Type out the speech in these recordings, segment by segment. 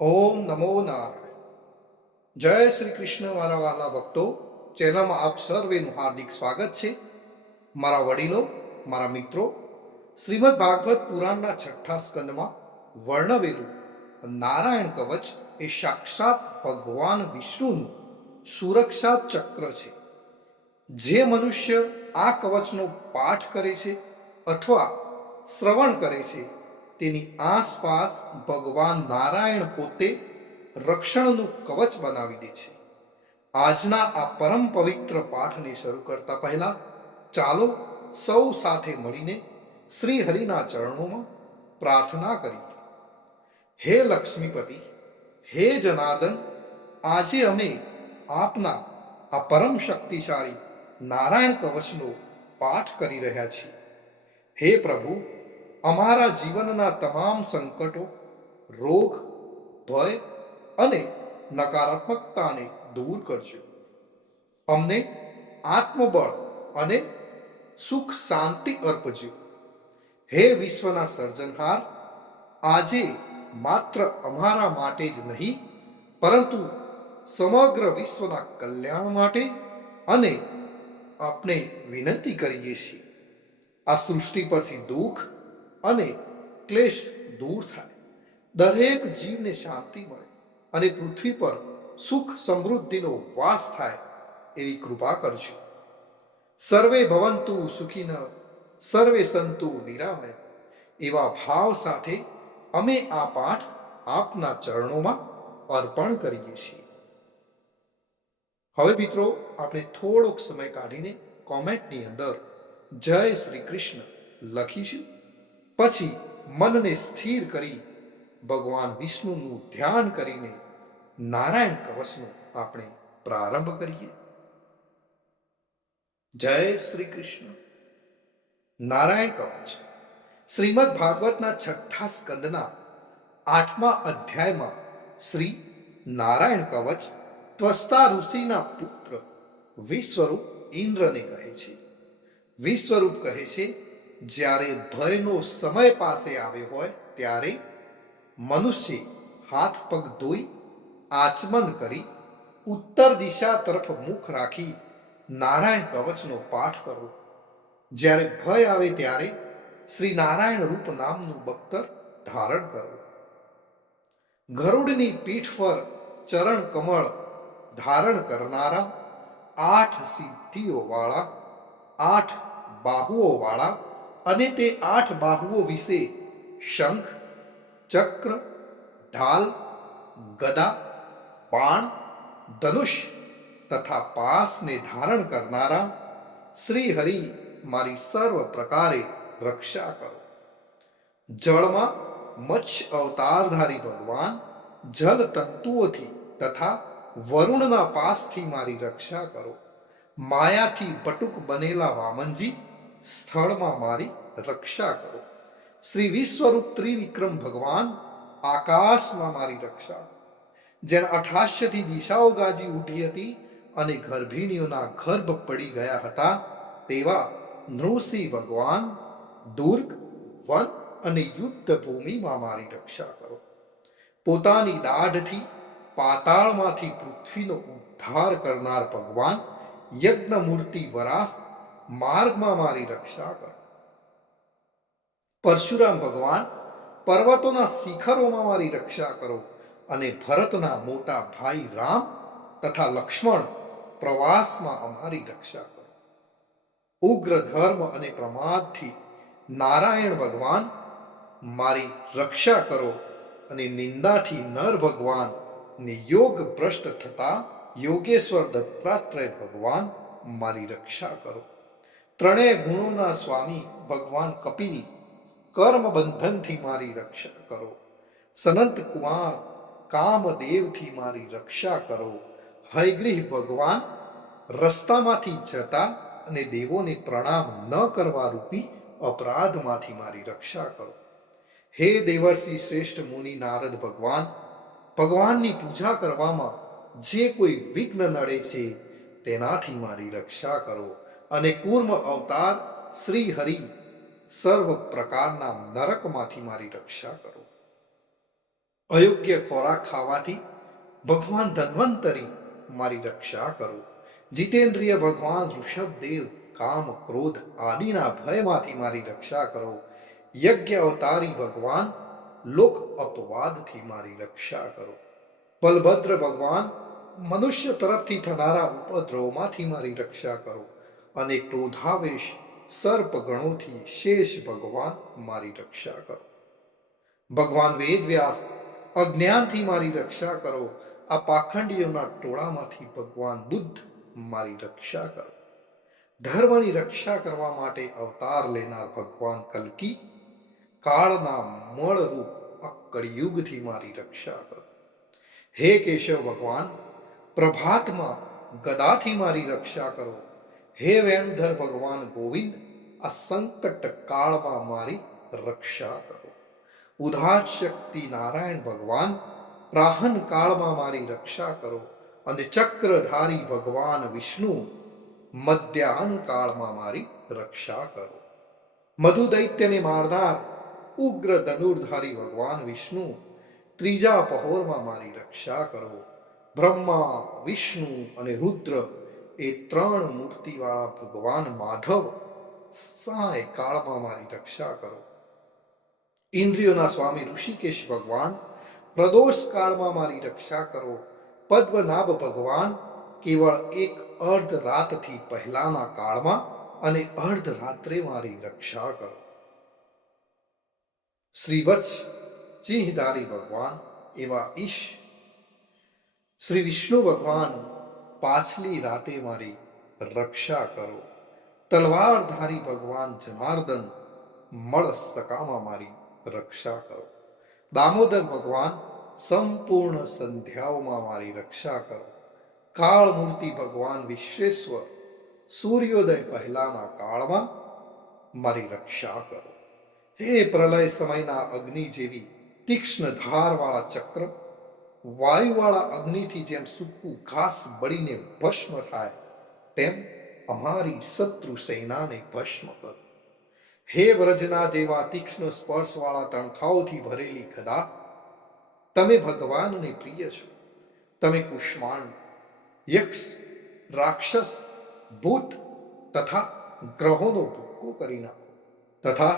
ઓમ નમો નારાયણ. જય શ્રી કૃષ્ણ મારા વાલા ભક્તો. ચેનલમાં આપ સર્વેનું હાર્દિક સ્વાગત છે. મારા વડીલો, મારા મિત્રો, શ્રીમદ ભાગવત પુરાણના છઠ્ઠા સ્કંદમાં વર્ણવેલું નારાયણ કવચ એ સાક્ષાત ભગવાન વિષ્ણુનું સુરક્ષા ચક્ર છે. જે મનુષ્ય આ કવચનો પાઠ કરે છે અથવા શ્રવણ કરે છે તેની આસપાસ ભગવાન નારાયણ પોતે રક્ષણનું કવચ બનાવી દે છે. આજના આ પરમ પવિત્ર પાઠને શરૂ કરતા પહેલા ચાલો સૌ સાથે મળીને શ્રી હરિના ચરણોમાં પ્રાર્થના કરીએ. હે લક્ષ્મીપતિ, હે જનાર્દન, આજે અમે આપના આ પરમ શક્તિશાળી નારાયણ કવચનો પાઠ કરી રહ્યા છીએ. હે પ્રભુ, અમારા જીવનના તમામ સંકટો, રોગ, ભય અને નકારાત્મકતાને દૂર કરજો. અમને આત્મબળ અને સુખ શાંતિ અર્પજો. હે વિશ્વના સર્જનહાર, આજે માત્ર અમારા માટે જ નહીં પરંતુ સમગ્ર વિશ્વના કલ્યાણ માટે અને આપણે વિનંતી કરીએ છીએ આ સૃષ્ટિ પરથી દુઃખ અને ક્લેશ દૂર થાય, દરેક જીવને શાંતિ મળે અને પૃથ્વી પર સુખ સમૃદ્ધિનો વાસ થાય એવી કૃપા કરજો. સર્વે ભવંતુ સુખિન, સર્વે સંતુ નિરામય એવા ભાવ સાથે અમે આ પાઠ આપના ચરણોમાં અર્પણ કરીએ છીએ. હવે મિત્રો, આપણે થોડોક સમય કાઢીને કોમેન્ટની અંદર જય શ્રી કૃષ્ણ લખીશું. પછી મનને સ્થિર કરી ભગવાન વિષ્ણુનું ધ્યાન કરીને નારાયણ કવચનો આપણે પ્રારંભ કરીએ. જય શ્રી કૃષ્ણ. નારાયણ કવચ શ્રીમદ ભાગવતના છઠ્ઠા સ્કંદના 8મા અધ્યાયમાં શ્રી નારાયણ કવચ ત્વસ્તા ઋષિના પુત્ર વિશ્વરૂપ ઇન્દ્રને કહે છે. વિશ્વરૂપ કહે છે, જ્યારે ભયનો સમય પાસે આવ્યો હોય ત્યારે મનુષ્ય હાથ પગ ધોઈ આચમન કરી ઉત્તર દિશા તરફ મુખ રાખી નારાયણ કવચનો પાઠ કરો. જ્યારે ભય આવે ત્યારે શ્રી નારાયણ રૂપ નામનું બખ્તર ધારણ કરો. ગરુડની પીઠ પર ચરણ કમળ ધારણ કરનારા, 8 સિદ્ધિઓ વાળા, 8 બાહુઓ વાળા અને તે 8 બાહુઓ વિશે શંખ, ચક્ર, ઢાલ, ગદા, બાણ, ધનુષ તથા પાસને ધારણ કરનારા શ્રી હરિ મારી સર્વ પ્રકારે રક્ષા કરો. જળમાં મત્સ્ય અવતારધારી ભગવાન જલ તંતુઓથી તથા વરુણના પાસથી મારી રક્ષા કરો. માયાથી બટુક બનેલા વામનજી સ્થળમાં મારી રક્ષા કરો. શ્રી વિશ્વરૂપ ત્રિવિક્રમ ભગવાન આકાશમાં મારી રક્ષા કરો. જેના અઠાસ્યથી દિશાઓ ગાજી ઉઠી હતી અને ગર્ભિણીઓના ગર્ભ પડી ગયા હતા તેવા નૃસિંહ ભગવાન દુર્ગ, વન અને યુદ્ધ ભૂમિમાં મારી રક્ષા કરો. પોતાની દાઢથી પાતાળમાંથી પૃથ્વીનો ઉદ્ધાર કરનાર ભગવાન યજ્ઞ મૂર્તિ વરાહ માર્ગમાં મારી રક્ષા કરો. પરશુરામ ભગવાન પર્વતોના શિખરોમાં મારી રક્ષા કરો અને ભરતના મોટા ભાઈ રામ તથા લક્ષ્મણ પ્રવાસમાં અમારી રક્ષા કરો. ઉગ્ર ધર્મ અને પ્રમાદથી નારાયણ ભગવાન મારી રક્ષા કરો અને નિંદાથી નર ભગવાન ને યોગ ભ્રષ્ટ થતા યોગેશ્વર દત્તાત્રેય ભગવાન મારી રક્ષા કરો. ત્રણેય ગુણોના સ્વામી ભગવાન કપિલ કર્મ બંધનથી મારી રક્ષા કરો. સનંત કુમાર કામદેવથી મારી રક્ષા કરો. હયગ્રીવ ભગવાન રસ્તામાંથી જતા અને દેવોને પ્રણામ ન કરવા રૂપી અપરાધમાંથી મારી રક્ષા કરો. હે દેવર્ષિ શ્રેષ્ઠ મુનિ નારદ ભગવાન, ભગવાનની પૂજા કરવામાં જે કોઈ વિઘ્ન નડે છે તેનાથી મારી રક્ષા કરો અને કૂર્મ અવતાર શ્રી હરિ સર્વ પ્રકારના નરકમાંથી મારી રક્ષા કરો. અયોગ્ય ખોરાક ખાવાથી ભગવાન ધન્વંતરી મારી રક્ષા કરો. જીતેન્દ્રિય ભગવાન ઋષભદેવ કામ ક્રોધ આદિના ભયમાંથી મારી રક્ષા કરો. યજ્ઞ અવતારી ભગવાન લોક અપવાદથી મારી રક્ષા કરો. બલભદ્ર ભગવાન મનુષ્ય તરફથી થનારા ઉપદ્રવમાંથી મારી રક્ષા કરો. અને ક્રોધાવેશ સર્પ ગણોથી શેષ ભગવાન મારી રક્ષા કરો. ભગવાન વેદવ્યાસ અજ્ઞાનથી મારી રક્ષા કરો. આ પાખંડીઓના ટોળામાંથી ભગવાન બુદ્ધ મારી રક્ષા કરો. ધર્મની રક્ષા કરવા માટે અવતાર લેનાર ભગવાન કલ્કી કાળના મળરૂપ આ કળિયુગથી મારી રક્ષા કરો. હે કેશવ ભગવાન પ્રભાતમાં ગદાથી મારી રક્ષા કરો. હે વેણુધર ભગવાન ગોવિંદ આ સંકટ કાળમાં મારી રક્ષા કરો. ઉદાર શક્તિ નારાયણ ભગવાન પ્રાહન કાળમાં મારી રક્ષા કરો. અને ચક્રધારી ભગવાન વિષ્ણુ મધ્યાહન કાળમાં મારી રક્ષા કરો. મધુ દૈત્યને મારનાર ઉગ્ર ધનુર્ધારી ભગવાન વિષ્ણુ ત્રીજા પહોરમાં મારી રક્ષા કરો. બ્રહ્મા વિષ્ણુ અને રુદ્ર એ ત્રણ મૂર્તિવાળા ભગવાન માધવ સાય કાળમાં મારી રક્ષા કરો. ઇન્દ્રિયોના સ્વામી ઋષિકેશ ભગવાન પ્રદોષ કાળમાં મારી રક્ષા કરો. પદ્મનાભ ભગવાન કેવળ એક અર્ધ રાતથી પહેલાના કાળમાં અને અર્ધ રાત્રે મારી રક્ષા કરો. શ્રીવત્સ સિંહધારી ભગવાન એવા ઈશ શ્રી વિષ્ણુ ભગવાન પાછલી રાતે મારી રક્ષા કરો. તલવારધારી ભગવાન જનાર્દન મળ સકામાં મારી રક્ષા કરો. દામોદર ભગવાન સંપૂર્ણ સંધ્યાઓમાં મારી રક્ષા કરો. કાળ મૂર્તિ ભગવાન વિશ્વેશ્વર સૂર્યોદય પહેલાના કાળમાં મારી રક્ષા કરો. હે પ્રલય સમયના અગ્નિ જેવી તીક્ષ્ણ ધારવાળા ચક્ર વાયુવાળા અગ્નિથી જેમ સૂકું ઘાસ બળીને ભસ્મ થાય તેમ અમારી શત્રુ સેનાને ભસ્મ કરો. હે વ્રજના જેવા તીક્ષ્ણ સ્પર્શવાળા તણખાઓથી ભરેલી ગદા તમે ભગવાનને પ્રિય છો. તમે કુષ્માંડ યક્ષ રાક્ષસ ભૂત તથા ગ્રહોનો ભૂક્કો કરી નાખો તથા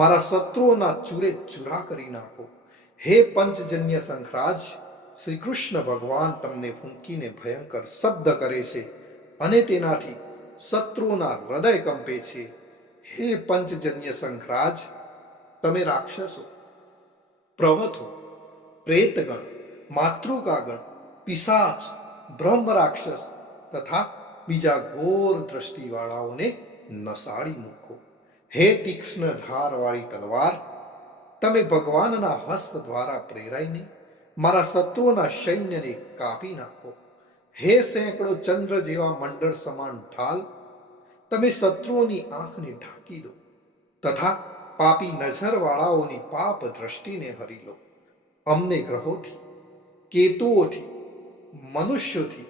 મારા શત્રુઓના ચૂરે ચૂરા કરી નાખો. હે પંચજન્ય શંખરાજ શ્રી કૃષ્ણ ભગવાન તમને ફૂંકીને ભયંકર શબ્દ કરે છે અને તેનાથી શત્રુઓના હૃદય કંપે છે. હે પંચજન્ય શંખરાજ તમે રાક્ષસો પ્રવથો પ્રેતગણ માતૃકાગણ પિશાચ બ્રહ્મ રાક્ષસ તથા બીજા ઘોર દ્રષ્ટિવાળાઓને નસાડી મૂકો. હે તીક્ષ્ણ ધારવાળી તલવાર તમે ભગવાનના હસ્ત દ્વારા પ્રેરાઈને મારા શત્રુઓના સૈન્યને કાપી નાખો. હે સેંકડો ચંદ્ર જેવા મંડળ સમાન ઢાલ તમે શત્રુઓની આંખને ઢાંકી દો તથા પાપી નજરવાળાઓની પાપ દ્રષ્ટિને હરી લો. અમને ગ્રહોથી કેતુઓથી મનુષ્યોથી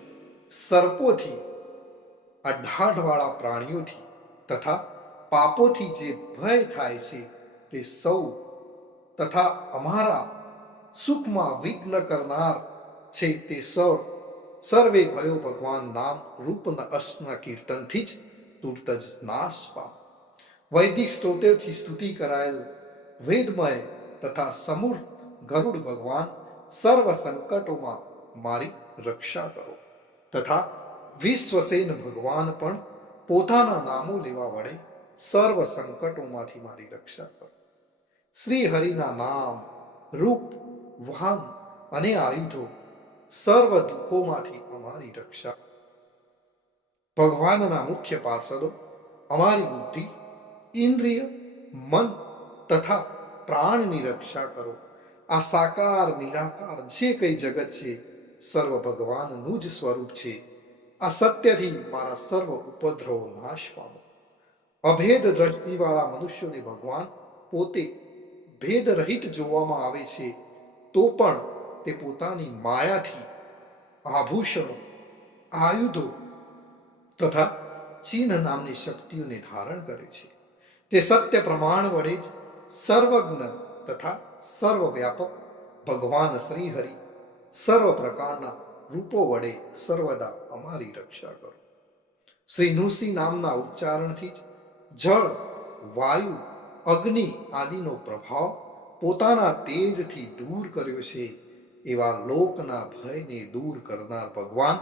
સર્પોથી અઢાઢવાળા પ્રાણીઓથી તથા પાપોથી જે ભય થાય છે તે સૌ તથા અમારા સુખમાં વિઘ્ન કરનાર છે તે સર્વે ભયો ભગવાન નામ રૂપના અષ્ટના કીર્તનથી જ તુરત જ નાશ પામ. વૈદિક સ્તોત્રથી સ્તુતિ કરાયેલ વેદમય તથા સમૂર્ત ગરુડ ભગવાન સર્વ સંકટોમાં મારી રક્ષા કરો તથા વિશ્વસેન ભગવાન પણ પોતાના નામો લેવા વડે સર્વ સંકટોમાંથી મારી રક્ષા કરો. શ્રી હરિના નામ રૂપ વાહન અને આયુધો સર્વ દુઃખોમાંથી અમારી રક્ષા. ભગવાનના મુખ્ય પાર્ષદો અમારી બુદ્ધિ ઇન્દ્રિય મન તથા પ્રાણની રક્ષા કરો. આ સાકાર નિરાકાર જે કઈ જગત છે સર્વ ભગવાનનું જ સ્વરૂપ છે. આ સત્યથી મારા સર્વ ઉપદ્રવો નાશ પામો. અભેદ દ્રષ્ટિવાળા મનુષ્યોને ભગવાન પોતે ભેદ રહિત જોવામાં આવે છે તો પણ તે પોતાની માયાથી આભૂષણો આયુધો તથા ચિહ્ન નામની શક્તિઓને ધારણ કરે છે. તે સત્ય પ્રમાણ વડે જ સર્વજ્ઞ તથા સર્વવ્યાપક ભગવાન શ્રી હરિ સર્વ પ્રકારના રૂપો વડે સર્વદા અમારી રક્ષા કરો. શ્રી નૃસિંહ નામના ઉચ્ચારણથી જ જળ, વાયુ, અગ્નિ આદિનો પ્રભાવ પોતાના તેજથી દૂર કર્યો છે. એવા લોકના ભયને દૂર કરનાર ભગવાન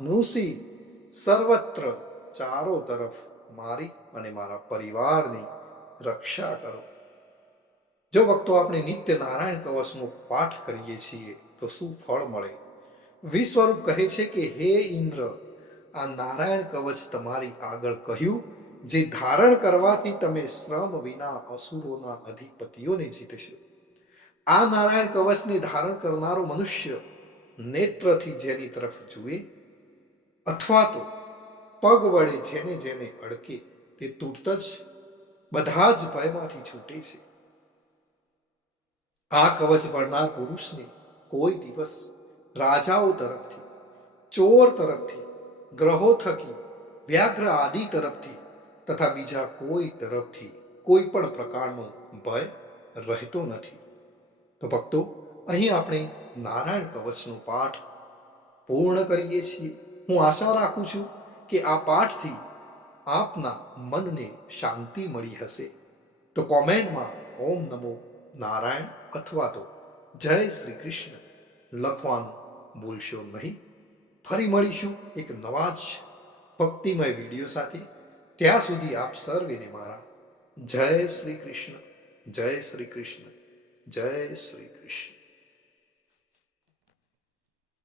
નૃસિંહ સર્વત્ર ચારો તરફ મારી અને મારા પરિવારની રક્ષા કરો. જો ભક્તો આપણે નિત્ય નારાયણ કવચનો પાઠ કરીએ છીએ તો શું ફળ મળે? વિશ્વરૂપ કહે છે કે હે ઇન્દ્ર, આ નારાયણ કવચ તમારી આગળ કહ્યું, જે ધારણ કરવાથી તમે શ્રમ વિના અસુરોના અધિપતિઓને જીતશો. આ નારાયણ કવચને ધારણ કરનારો મનુષ્ય નેત્રથી જેની તરફ જુએ અથવા તો પગ વડે જેને જેને અડકે તે તુરત જ બધા જ ભયમાંથી છૂટે છે. આ કવચ ભણનાર પુરુષને કોઈ દિવસ રાજાઓ તરફથી, ચોર તરફથી, ગ્રહો થકી, વ્યાઘ્ર આદિ તરફથી તથા બીજા કોઈ તરફથી કોઈ પણ પ્રકારનો ભય રહેતો નથી. તો ભક્તો, અહીં આપણે નારાયણ કવચનો પાઠ પૂર્ણ કરીએ છીએ. હું આશા રાખું છું કે આ પાઠથી આપના મનને શાંતિ મળી હશે. તો કોમેન્ટમાં ઓમ નમો નારાયણ અથવા તો જય શ્રી કૃષ્ણ લખવાનું ભૂલશો નહીં. ફરી મળીશું એક નવા જ ભક્તિમય વિડીયો સાથે. ત્યાં સુધી આપ સર્વેને મારા જય શ્રી કૃષ્ણ, જય શ્રી કૃષ્ણ, જય શ્રી કૃષ્ણ.